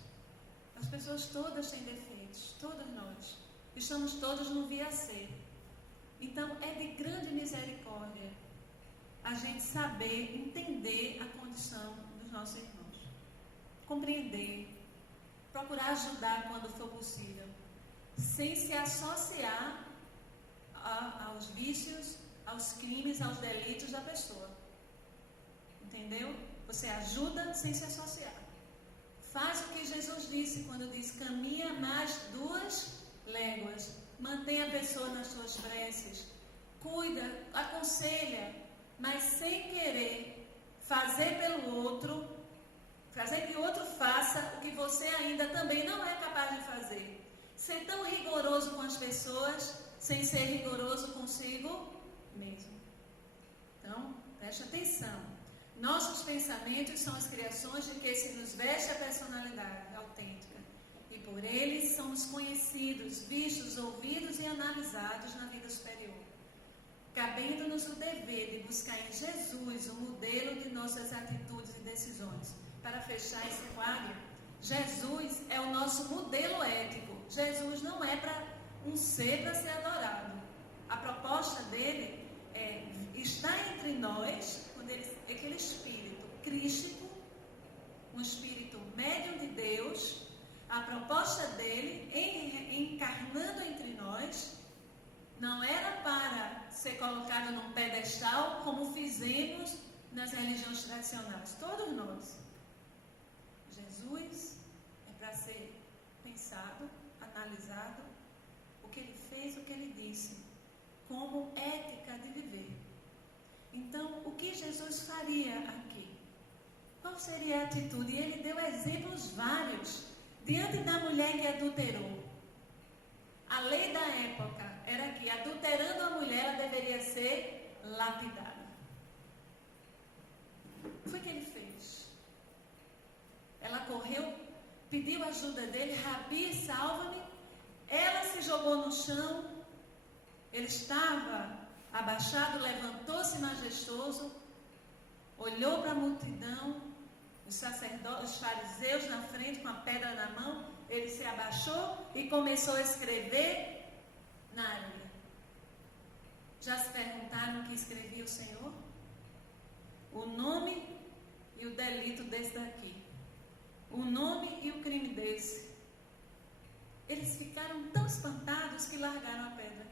As pessoas todas têm defeitos, todas nós. Estamos todos no via ser. Então, é de grande misericórdia a gente saber, entender a condição dos nossos irmãos. Compreender, procurar ajudar quando for possível, sem se associar aos vícios, aos crimes, aos delitos da pessoa. Entende? Entendeu? Você ajuda sem se associar. Faz o que Jesus disse quando diz: caminha mais 2 léguas. Mantém a pessoa nas suas preces. Cuida, aconselha, mas sem querer fazer pelo outro, fazer que o outro faça o que você ainda também não é capaz de fazer. Ser tão rigoroso com as pessoas sem ser rigoroso consigo mesmo. Então, preste atenção. Nossos pensamentos são as criações de que se nos veste a personalidade autêntica. E por eles somos conhecidos, vistos, ouvidos e analisados na vida superior. Cabendo-nos o dever de buscar em Jesus o modelo de nossas atitudes e decisões. Para fechar esse quadro, Jesus é o nosso modelo ético. Jesus não é um ser para ser adorado. A proposta dele é estar entre nós, quando aquele espírito crístico, um espírito médium de Deus. A proposta dele, encarnando entre nós, não era para ser colocado num pedestal como fizemos nas religiões tradicionais. Todos nós. Jesus é para ser pensado, analisado, o que ele fez, o que ele disse, como ética de viver. Então, o que Jesus faria aqui? Qual seria a atitude? E ele deu exemplos vários. Diante da mulher que adulterou, a lei da época era que, adulterando a mulher, ela deveria ser lapidada. O que foi que ele fez? Ela correu, pediu ajuda dele: Rabi, salva-me. Ela se jogou no chão. Ele estava abaixado, levantou-se majestoso, olhou para a multidão, os sacerdotes, os fariseus na frente com a pedra na mão. Ele se abaixou e começou a escrever na areia. Já se perguntaram o que escrevia o Senhor? O nome e o delito desse daqui. O nome e o crime desse. Eles ficaram tão espantados que largaram a pedra.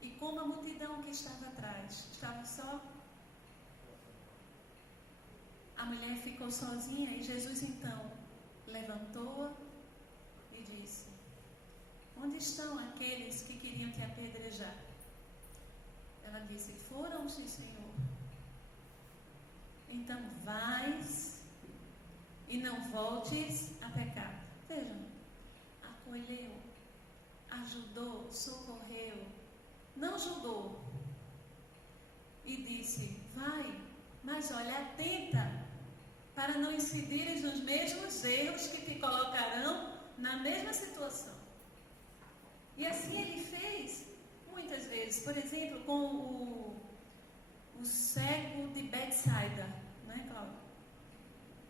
E como a multidão que estava atrás estava só, a mulher ficou sozinha e Jesus então levantou-a e disse: onde estão aqueles que queriam te apedrejar? Ela disse: foram-se, Senhor. Então vais e não voltes a pecar. Vejam, acolheu, ajudou, socorreu, não julgou e disse: vai, mas olha, atenta para não incidires nos mesmos erros que te colocarão na mesma situação. E assim ele fez muitas vezes. Por exemplo, com o cego de Betsaida, né, Cláudia?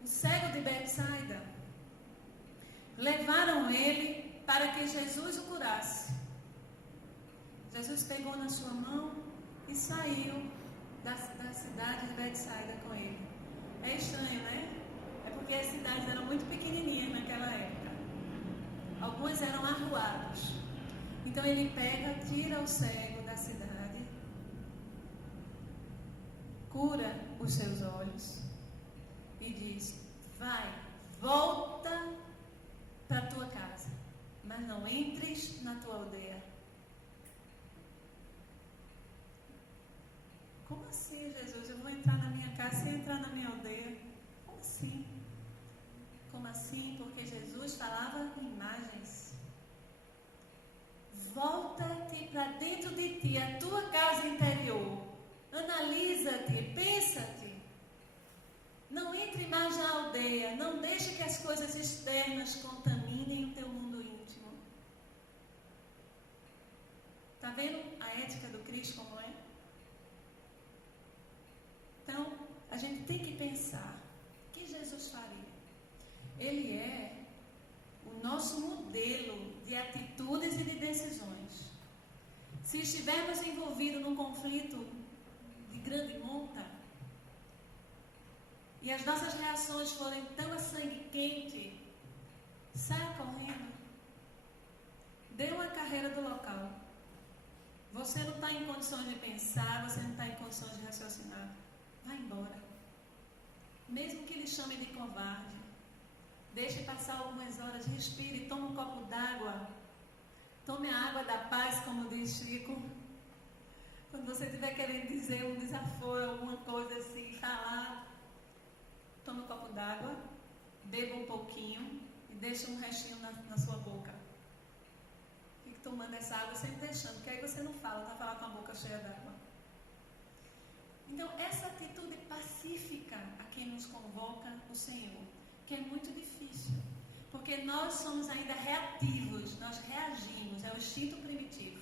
O cego de Betsaida. Levaram ele para que Jesus o curasse. Jesus pegou na sua mão e saiu da cidade de Betsaida com ele. É estranho, né? É porque as cidades eram muito pequenininhas naquela época. Algumas eram arruadas. Então ele pega, tira o cego da cidade, cura os seus olhos e diz: vai, volta para a tua casa, mas não entres na tua aldeia. Como assim, Jesus? Eu vou entrar na minha casa sem entrar na minha aldeia? Como assim? Como assim? Porque Jesus falava em imagens. Volta-te para dentro de ti, a tua casa interior. Analisa-te, pensa-te. Não entre mais na aldeia. Não deixe que as coisas externas contaminem o teu mundo íntimo. Está vendo a ética do Cristo como é? Então, a gente tem que pensar, o que Jesus faria? Ele é o nosso modelo de atitudes e de decisões. Se estivermos envolvidos num conflito de grande monta, e as nossas reações forem tão a sangue quente, saia correndo. Dê uma carreira do local. Você não está em condições de pensar, você não está em condições de raciocinar. Vai embora. te chame de covarde. Deixe passar algumas horas, respire, tome um copo d'água. Tome a água da paz, como diz Chico. Quando você estiver querendo dizer um desaforo, alguma coisa assim, falar, tome um copo d'água, beba um pouquinho e deixe um restinho na sua boca. Fique tomando essa água sempre deixando, porque aí você não fala, está falando com a boca cheia d'água. Então, essa atitude pacífica a quem nos convoca o Senhor, que é muito difícil, porque nós somos ainda reativos, nós reagimos, é o instinto primitivo.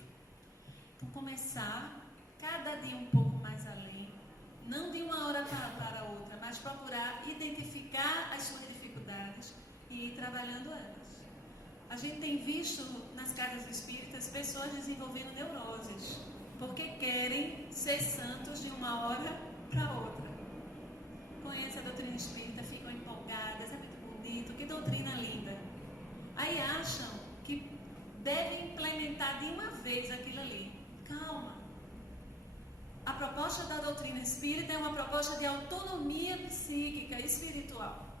Então, começar cada dia um pouco mais além, não de uma hora para outra, mas procurar identificar as suas dificuldades e ir trabalhando elas. A gente tem visto nas casas espíritas pessoas desenvolvendo neuroses, porque querem ser santos de uma hora para outra. Conhecem a doutrina espírita, ficam empolgadas, é muito bonito, que doutrina linda. Aí acham que devem implementar de uma vez aquilo ali. Calma. A proposta da doutrina espírita é uma proposta de autonomia psíquica e espiritual.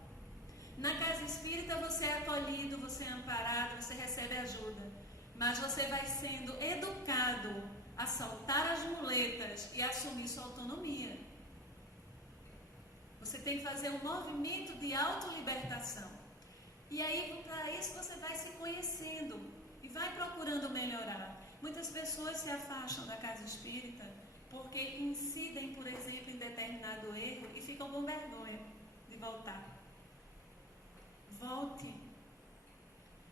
Na casa espírita você é acolhido, você é amparado, você recebe ajuda. Mas você vai sendo educado a soltar as muletas e assumir sua autonomia. Você tem que fazer um movimento de autolibertação. E aí, para isso, você vai se conhecendo e vai procurando melhorar. Muitas pessoas se afastam da casa espírita porque incidem, por exemplo, em determinado erro e ficam com vergonha de voltar. Volte.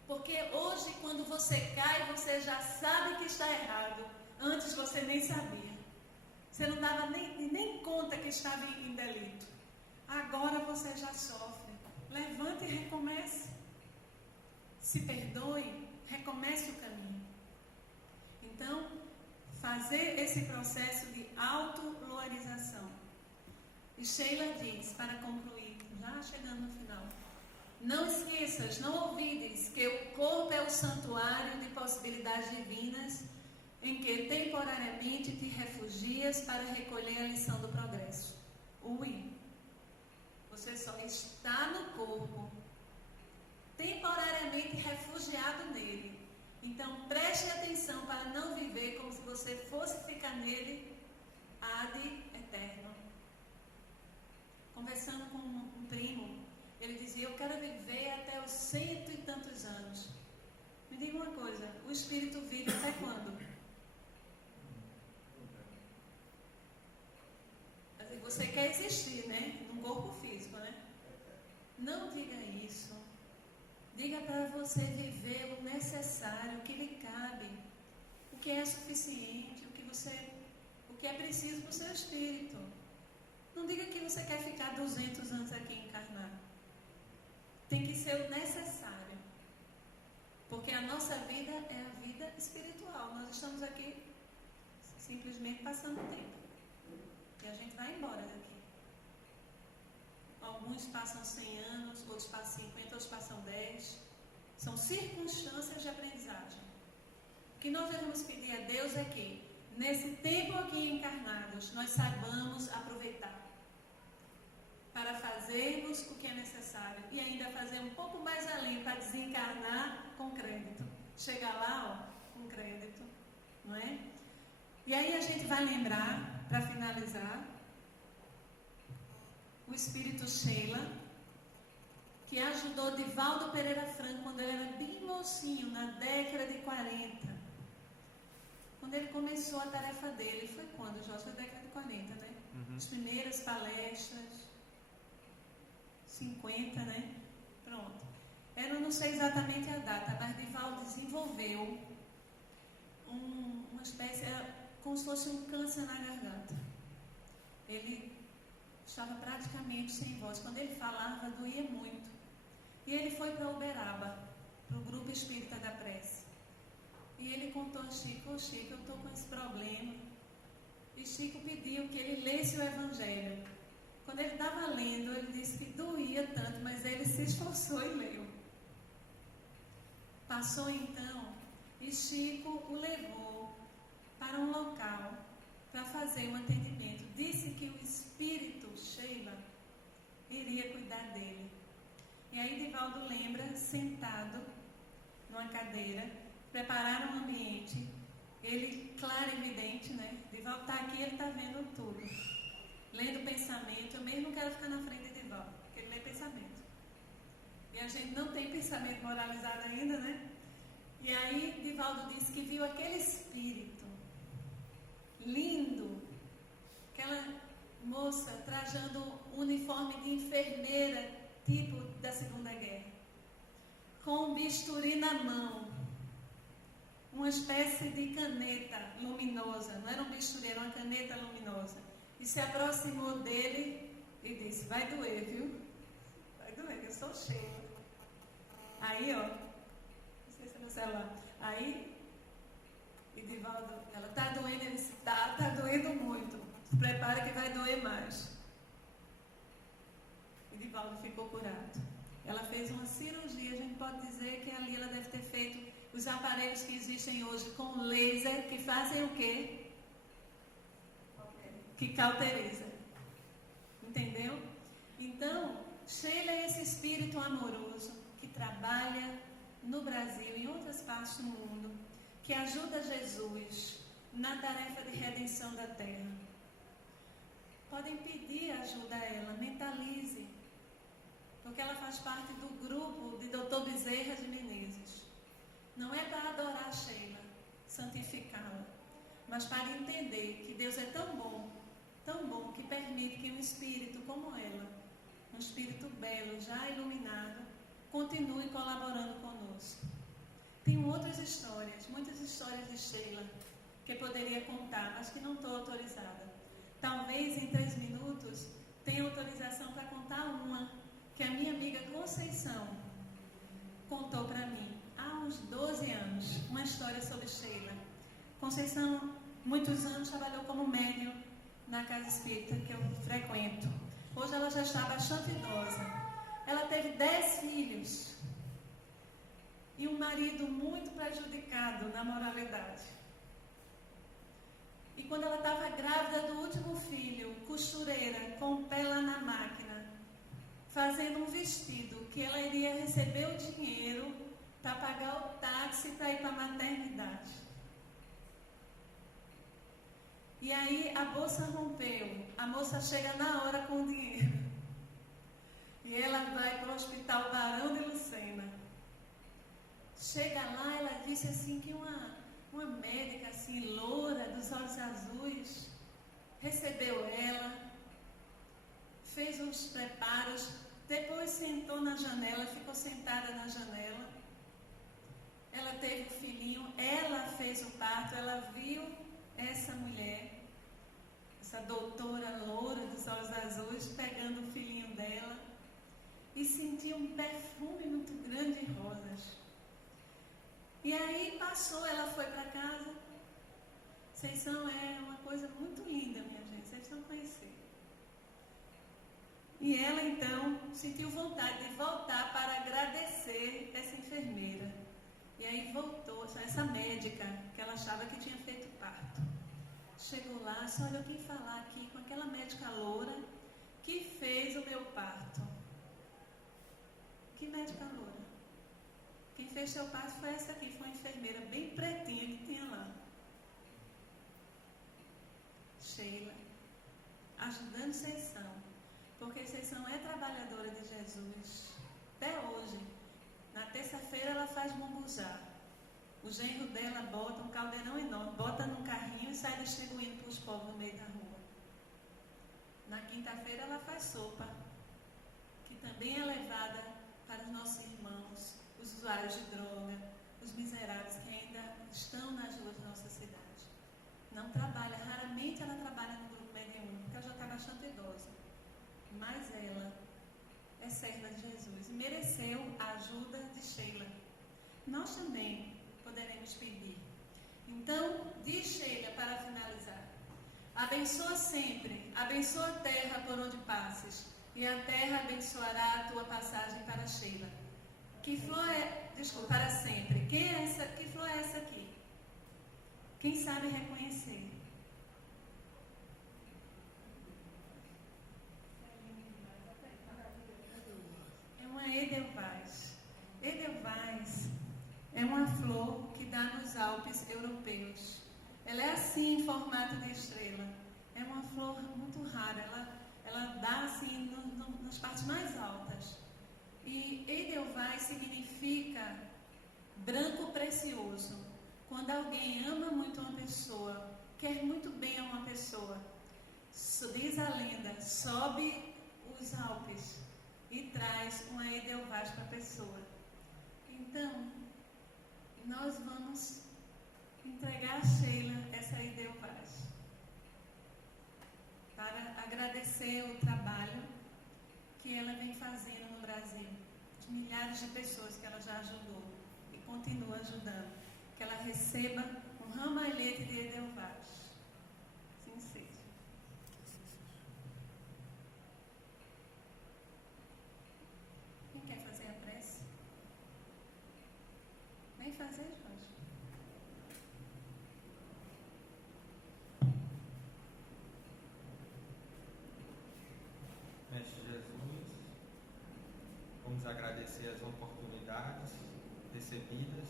Porque hoje, quando você cai, você já sabe que está errado. Antes você nem sabia. Você não dava nem conta que estava em delito. Agora você já sofre. Levante e recomece. Se perdoe, recomece o caminho. Então, fazer esse processo de autoloarização. E Sheila diz, para concluir, já chegando no final, não esqueças, não olvides que o corpo é o santuário de possibilidades divinas em que temporariamente te refugias para recolher a lição do progresso. Você só está no corpo, temporariamente refugiado nele. Então preste atenção para não viver como se você fosse ficar nele ad eterno. Conversando com um primo, ele dizia, eu quero viver até os 100 e tantos anos. Me diga uma coisa, o espírito vive até quando? Assim, você quer existir, né? Num corpo físico, né? Não diga isso. Diga para você viver o necessário, o que lhe cabe, o que é suficiente, o que é preciso para o seu espírito. Não diga que você quer ficar 200 anos aqui encarnado. Tem que ser o necessário. Porque a nossa vida é a vida espiritual. Nós estamos aqui simplesmente passando tempo. E a gente vai embora daqui. Alguns passam 100 anos, outros passam 50, outros passam 10. São circunstâncias de aprendizagem. O que nós devemos pedir a Deus é que, nesse tempo aqui encarnados, nós saibamos aproveitar para fazermos o que é necessário e ainda fazer um pouco mais além para desencarnar com crédito. Chegar lá, com crédito, não é? E aí a gente vai lembrar, para finalizar, o espírito Sheila, que ajudou Divaldo Pereira Franco quando ele era bem mocinho, na década de 40. Quando ele começou a tarefa dele, foi quando, Jorge? Foi na década de 40, né? As primeiras palestras, 50, né? Pronto. Eu não sei exatamente a data, mas Divaldo desenvolveu uma espécie, como se fosse um câncer na garganta. Ele estava praticamente sem voz. Quando ele falava, doía muito. E ele foi para Uberaba, para o grupo espírita da prece. E ele contou a Chico, Chico, eu estou com esse problema. E Chico pediu que ele lesse o Evangelho. Quando ele estava lendo, ele disse que doía tanto, mas ele se esforçou e leu. Passou então, e Chico o levou para um local para fazer um atendimento. Disse que o espírito Sheila iria cuidar dele. E aí Divaldo lembra, sentado numa cadeira, prepararam um ambiente, ele, claro e evidente, né? Divaldo está aqui, ele está vendo tudo. Lendo pensamento, eu mesmo não quero ficar na frente de Divaldo, porque ele lê pensamento. E a gente não tem pensamento moralizado ainda, né? E aí Divaldo disse que viu aquele espírito lindo, aquela moça trajando um uniforme de enfermeira, tipo da Segunda Guerra, com um bisturi na mão, uma espécie de caneta luminosa, não era um bisturi, era uma caneta luminosa, e se aproximou dele e disse: vai doer, viu? Vai doer, eu sou cheia. Aí, ó, não sei se é no celular, aí, e Divaldo, ela tá doendo, ele disse: tá doendo muito, se prepara que vai doer mais. E Divaldo ficou curado. Ela fez uma cirurgia, a gente pode dizer que ali ela deve ter feito os aparelhos que existem hoje com laser, que fazem o quê? Que cauteriza. Entendeu? Então, Sheila é esse espírito amoroso que trabalha no Brasil e em outras partes do mundo, que ajuda Jesus na tarefa de redenção da terra. Podem pedir ajuda a ela, mentalize, porque ela faz parte do grupo de Dr. Bezerra de Menezes. Não é para adorar Sheila, santificá-la, mas para entender que Deus é tão bom, que permite que um espírito como ela, um espírito belo, já iluminado, continue colaborando conosco. Tenho outras histórias, muitas histórias de Sheila, que eu poderia contar, mas que não estou autorizada. Talvez em 3 minutos tenha autorização para contar uma, que a minha amiga Conceição contou para mim há uns 12 anos, uma história sobre Sheila. Conceição, muitos anos, trabalhou como médium na casa espírita que eu frequento. Hoje ela já está bastante idosa. Ela teve 10 filhos e um marido muito prejudicado na moralidade. E quando ela estava grávida do último filho, costureira, com o pé lá na máquina, fazendo um vestido que ela iria receber o dinheiro para pagar o táxi para ir para a maternidade. E aí a bolsa rompeu, a moça chega na hora com o dinheiro. E ela vai para o Hospital Barão de Lucena. Chega lá, ela disse assim que uma médica assim, loura, dos olhos azuis, recebeu ela, fez uns preparos, depois sentou na janela, ficou sentada na janela. Ela teve o filhinho, ela fez o parto, ela viu essa mulher, essa doutora loura dos olhos azuis, pegando o filhinho dela e sentiu um perfume muito grande de rosas. E aí passou, ela foi para casa. Conceição é uma coisa muito linda, minha gente, vocês estão conhecendo. E ela então sentiu vontade de voltar para agradecer essa enfermeira. E aí voltou, essa médica, que ela achava que tinha feito parto. Chegou lá, só olha, eu quem falar aqui com aquela médica loura que fez o meu parto. Que médica loura? Quem fez seu parto foi essa aqui, foi uma enfermeira bem pretinha que tinha lá. Sheila, ajudando Conceição, porque Conceição é trabalhadora de Jesus. Até hoje, na terça-feira ela faz munguzá. O genro dela bota um caldeirão enorme, bota num carrinho e sai distribuindo para os povos no meio da rua. Na quinta-feira ela faz sopa, que também é levada para os nossos irmãos, os usuários de droga, os miseráveis que ainda estão nas ruas da nossa cidade. Não trabalha, raramente ela trabalha no grupo mediúnico, porque ela já está bastante idosa. Mas ela é serva de Jesus e mereceu a ajuda de Sheila. Nós também poderemos pedir. Então, diz Sheila para finalizar: abençoa sempre, abençoa a terra por onde passes, e a terra abençoará a tua passagem para Sheila. Que flor é, desculpa, para sempre. Que flor é essa aqui? Quem sabe reconhecer? Alpes europeus. Ela é assim em formato de estrela. É uma flor muito rara. Ela dá assim nas partes mais altas. E Edelweiss significa branco precioso. Quando alguém ama muito uma pessoa, quer muito bem a uma pessoa, diz a lenda, sobe os Alpes e traz uma Edelweiss para a pessoa. Então, nós vamos entregar a Sheila essa Edelweiss para agradecer o trabalho que ela vem fazendo no Brasil, de milhares de pessoas que ela já ajudou e continua ajudando. Que ela receba um ramalhete de Edelweiss. Assim seja. Quem quer fazer a prece? Vem fazer, Jorge. Mestre Jesus, vamos agradecer as oportunidades recebidas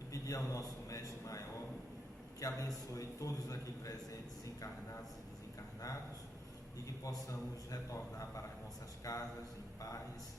e pedir ao nosso Mestre Maior que abençoe todos aqui presentes, encarnados e desencarnados, e que possamos retornar para as nossas casas em paz